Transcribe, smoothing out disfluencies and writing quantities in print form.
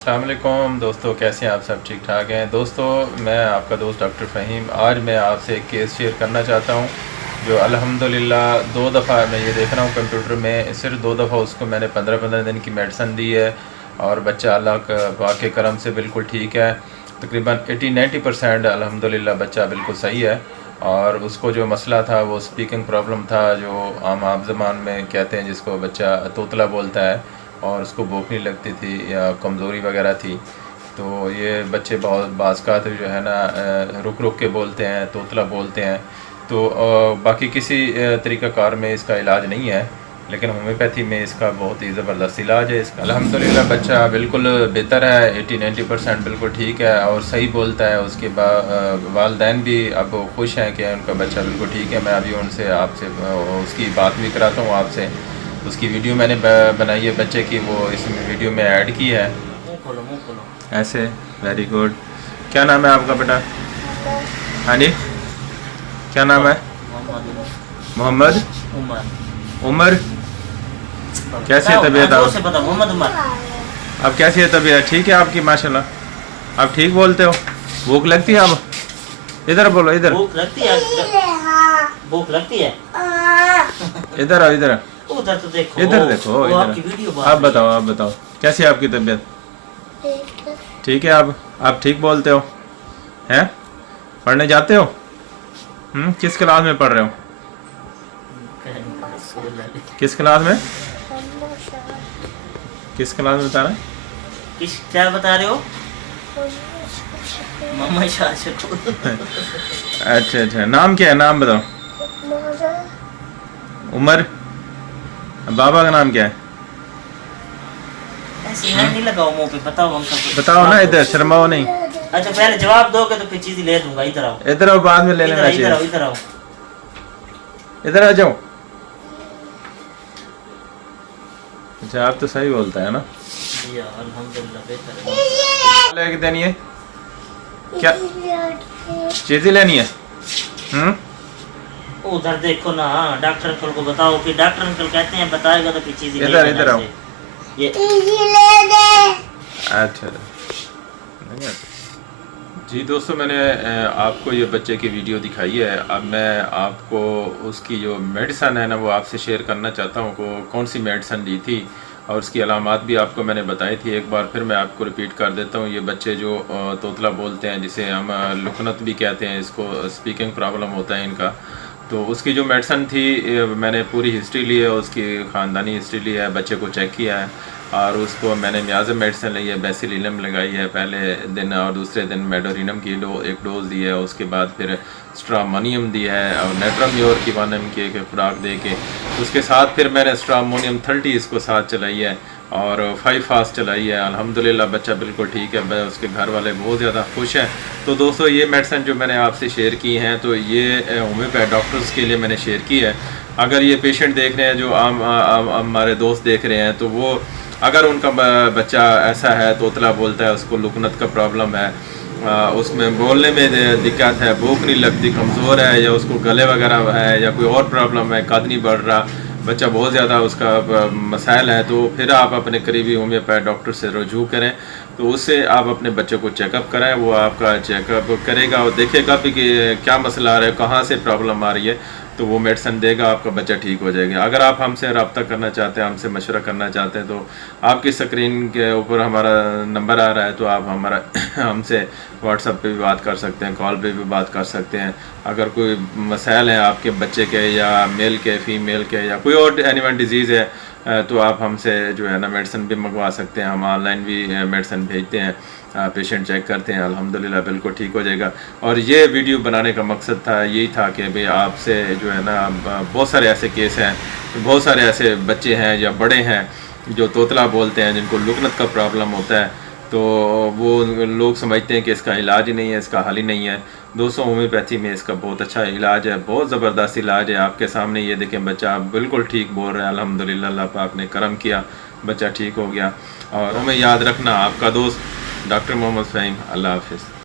अस्सलाम वालेकुम दोस्तों, कैसे हैं आप? सब ठीक ठाक हैं दोस्तों। मैं आपका दोस्त डॉक्टर फ़हीम। आज मैं आपसे एक केस शेयर करना चाहता हूं जो अल्हम्दुलिल्लाह 2 दफ़ा मैं ये देख रहा हूं कंप्यूटर में, सिर्फ 2 दफ़ा उसको मैंने 15-15 दिन की मेडिसिन दी है और बच्चा अल्लाह पाक के करम से बिल्कुल ठीक है। तकरीबन 80-90% अल्हम्दुलिल्लाह बच्चा बिल्कुल सही है। और उसको जो मसला था वो स्पीकिंग प्रॉब्लम था, जो आम ज़बान में कहते हैं जिसको बच्चा तोतला बोलता है, और उसको भूख नहीं लगती थी या कमज़ोरी वगैरह थी। तो ये बच्चे बहुत बाज़ जो है ना रुक रुक के बोलते हैं, तोतला बोलते हैं। तो बाकी किसी तरीक़ाकार में इसका इलाज नहीं है, लेकिन होम्योपैथी में इसका बहुत ही ज़बरदस्त इलाज है इसका। अल्हम्दुलिल्लाह बच्चा बिल्कुल बेहतर है, 80-90% बिल्कुल ठीक है और सही बोलता है। उसके वालदैन भी अब खुश हैं कि उनका बच्चा बिल्कुल ठीक है। मैं अभी उनसे आपसे उसकी बात भी कराता हूँ आपसे। उसकी वीडियो मैंने बनाई है बच्चे की, वो इस वीडियो में ऐड की है। मुंह खोलो। ऐसे वेरी गुड। क्या नाम है आपका बेटा? हाँ जी, क्या नाम है? मोहम्मद उमर। कैसी है तबीयत आप? से बता, मोहम्मद उमर। अब कैसी है तबीयत? ठीक है आपकी माशाल्लाह। आप ठीक बोलते हो। भूख लगती है? अब इधर बोलो, इधर। भूख लगती है? भूख लगती है? इधर आओ, इधर उधर तो देखो, इधर देखो, वो इधर। आपकी वीडियो आप बताओ, आप बताओ कैसी है आपकी तबीयत? ठीक है। आप ठीक बोलते हो हैं? पढ़ने जाते हो? किस क्लास में पढ़ रहे हो? किस क्लास में? किस क्लास में बता रहे हैं? किस क्या बता रहे हो? मामा शाह। अच्छा अच्छा, नाम क्या है? नाम बताओ। उमर। बाबा का नाम क्या है? ऐसे नहीं लगाओ मुंह पे, बताओ हमको। बताओ ना, इधर शर्माओ नहीं। अच्छा पहले जवाब दोगे तो फिर चीज ले दूंगा। इधर आओ, इधर आओ, बाद में ले लेना इधर आओ, चाहिए। इधर आओ। इधर आ जाओ। अच्छा, आप तो सही बोलता है ना? जी अल्हम्दुलिल्लाह बेहतर है। लेके देनी है क्या? चीज़ें लेनी है? उधर देखो ना, डॉक्टर अंकल को बताओ कि डॉक्टर अंकल कहते हैं बताएगा तो फिर चीज इधर इधर आओ। ये अच्छा जी दोस्तों, मैंने आपको ये बच्चे की वीडियो दिखाई है। अब मैं आपको उसकी जो मेडिसन है ना वो आपसे शेयर करना चाहता हूँ। को कौन सी मेडिसन ली थी और उसकी अलामात भी आपको मैंने बताई थी। एक बार फिर मैं आपको रिपीट कर देता हूँ। ये बच्चे जो तोतला बोलते हैं, जिसे हम लुकनत भी कहते हैं, इसको स्पीकिंग प्रॉब्लम होता है इनका। तो उसकी जो मेडिसन थी, मैंने पूरी हिस्ट्री ली है, उसकी ख़ानदानी हिस्ट्री ली है, बच्चे को चेक किया है और उसको मैंने मियाज़म मेडिसिन ली है, बेसिलिनम लगाई है पहले दिन, और दूसरे दिन मेडोरिनम की एक डोज़ दी है। उसके बाद फिर स्ट्रामोनियम दिया है और नेट्राम्योर की 1 mg की खुराक दे के, उसके साथ फिर मैंने स्ट्रामोनियम 30 इसको साथ चलाई है और 5 फास्ट चलाई है। अल्हम्दुलिल्लाह बच्चा बिल्कुल ठीक है, उसके घर वाले बहुत ज़्यादा खुश हैं। तो दोस्तों, ये मेडिसिन जो मैंने आपसे शेयर की हैं, तो ये होम्योपैथ डॉक्टर्स के लिए मैंने शेयर की है। अगर ये पेशेंट देख रहे हैं, जो आम हमारे दोस्त देख रहे हैं, तो वो अगर उनका बच्चा ऐसा है, तोतला बोलता है, उसको लुकनत का प्रॉब्लम है, उसमें बोलने में दिक्कत है, भूख नहीं लगती, कमज़ोर है, या उसको गले वगैरह है, या कोई और प्रॉब्लम है, कद नहीं बढ़ रहा, बच्चा बहुत ज़्यादा उसका मसाइल है, तो फिर आप अपने करीबी होम्योपैथ डॉक्टर से रुजू करें। तो उससे आप अपने बच्चे को चेकअप कराएं, वो आपका चेकअप करेगा और देखेगा भी कि क्या मसला आ रहा है, कहाँ से प्रॉब्लम आ रही है, तो वो मेडिसिन देगा, आपका बच्चा ठीक हो जाएगा। अगर आप हमसे रब्ता करना चाहते हैं, हमसे मशवरा करना चाहते हैं, तो आपकी स्क्रीन के ऊपर हमारा नंबर आ रहा है, तो आप हमारा हमसे व्हाट्सएप पे भी बात कर सकते हैं, कॉल पे भी बात कर सकते हैं। अगर कोई मसाइल हैं आपके बच्चे के, या मेल के, फीमेल के, या कोई और एनिमल डिजीज़ है, तो आप हमसे जो है ना मेडिसिन भी मंगवा सकते हैं। हम ऑनलाइन भी मेडिसिन भेजते हैं, पेशेंट चेक करते हैं, अल्हम्दुलिल्लाह बिल्कुल ठीक हो जाएगा। और ये वीडियो बनाने का मकसद था, यही था कि भाई आपसे जो है ना, बहुत सारे ऐसे केस हैं, बहुत सारे ऐसे बच्चे हैं या बड़े हैं जो तोतला बोलते हैं, जिनको लुकनत का प्रॉब्लम होता है, तो वो लोग समझते हैं कि इसका इलाज ही नहीं है, इसका हल ही नहीं है। दोस्तों, होम्योपैथी में इसका बहुत अच्छा इलाज है, बहुत ज़बरदस्त इलाज है। आपके सामने ये देखें, बच्चा बिल्कुल ठीक बोल रहा है, अल्हम्दुलिल्लाह, अल्लाह पाक ने करम किया, बच्चा ठीक हो गया। और हमें याद रखना, आपका दोस्त डॉक्टर मोहम्मद फ़हीम। अल्लाह हाफ़िज़।